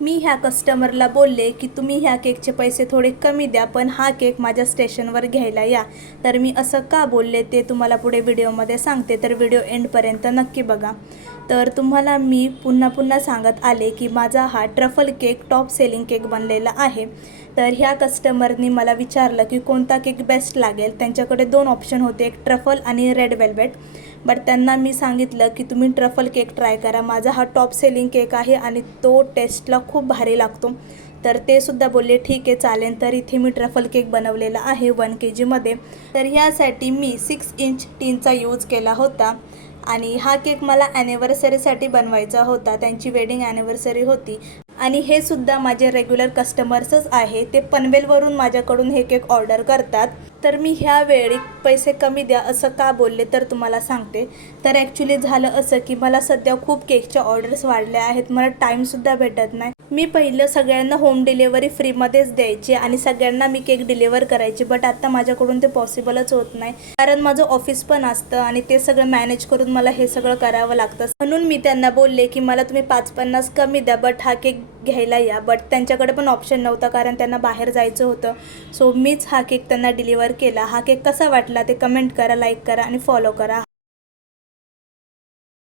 मी ह्या कस्टमरला बोलले की तुम्ही ह्या केकचे पैसे थोडे कमी द्या, पण हा केक माझ्या स्टेशनवर घ्यायला या. तर मी असं का बोलले ते तुम्हाला पुढे व्हिडिओमध्ये सांगते, तर व्हिडिओ एंडपर्यंत नक्की बघा. तर तुम्हाला मी पुन्हा पुन्हा सांगत आले की माझा हा truffle cake top selling cake बनलेला आहे. तर ह्या कस्टमरनी मला विचारलं की कोणता केक बेस्ट लागेल. त्यांच्याकडे 2 ऑप्शन होते, एक ट्रफल आणि रेड वेल्वेट. बट त्यांना मी सांगितलं की तुम्ही ट्रफल केक ट्राय करा, माझा हा टॉप सेलिंग केक आहे आणि तो टेस्टला खूप भारी लागतो. तर ते सुद्धा बोलले ठीक आहे चालेल. तर इथे मी ट्रफल केक बनवलेला आहे 1 kgमध्ये. तर ह्यासाठी मी 6 इंच टीनचा यूज केला होता आणि हा केक मला ॲनिव्हर्सरीसाठी बनवायचा होता, त्यांची वेडिंग ॲनिव्हर्सरी होती. आणि हे सुद्धा माझे रेग्युलर कस्टमर्सच आहे, ते पनवेलवरून माझ्याकडून हे केक ऑर्डर करतात. तर मी ह्यावेळी पैसे कमी द्या असं का बोलले तर तुम्हाला सांगते. तर ॲक्च्युली झालं असं की मला सध्या खूप केकच्या ऑर्डर्स वाढल्या आहेत, मला टाईमसुद्धा भेटत नाही. मी पहिलं सगळ्यांना होम डिलेवरी फ्रीमध्येच द्यायची आणि सगळ्यांना मी केक डिलिव्हर करायची. बट आता माझ्याकडून ते पॉसिबलच होत नाही, कारण माझं ऑफिस पण असतं आणि ते सगळं मॅनेज करून मला हे सगळं करावं लागतं. म्हणून मी त्यांना बोलले की मला तुम्ही 5-50 कमी द्या, बट हा केक घ्यायला या. बट त्यांच्याकडे पण ऑप्शन नव्हता, कारण त्यांना बाहेर जायचं होतं. सो मीच हा केक त्यांना डिलिव्हर केला. हा केक कसा वाटला ते कमेंट करा, लाईक करा आणि फॉलो करा.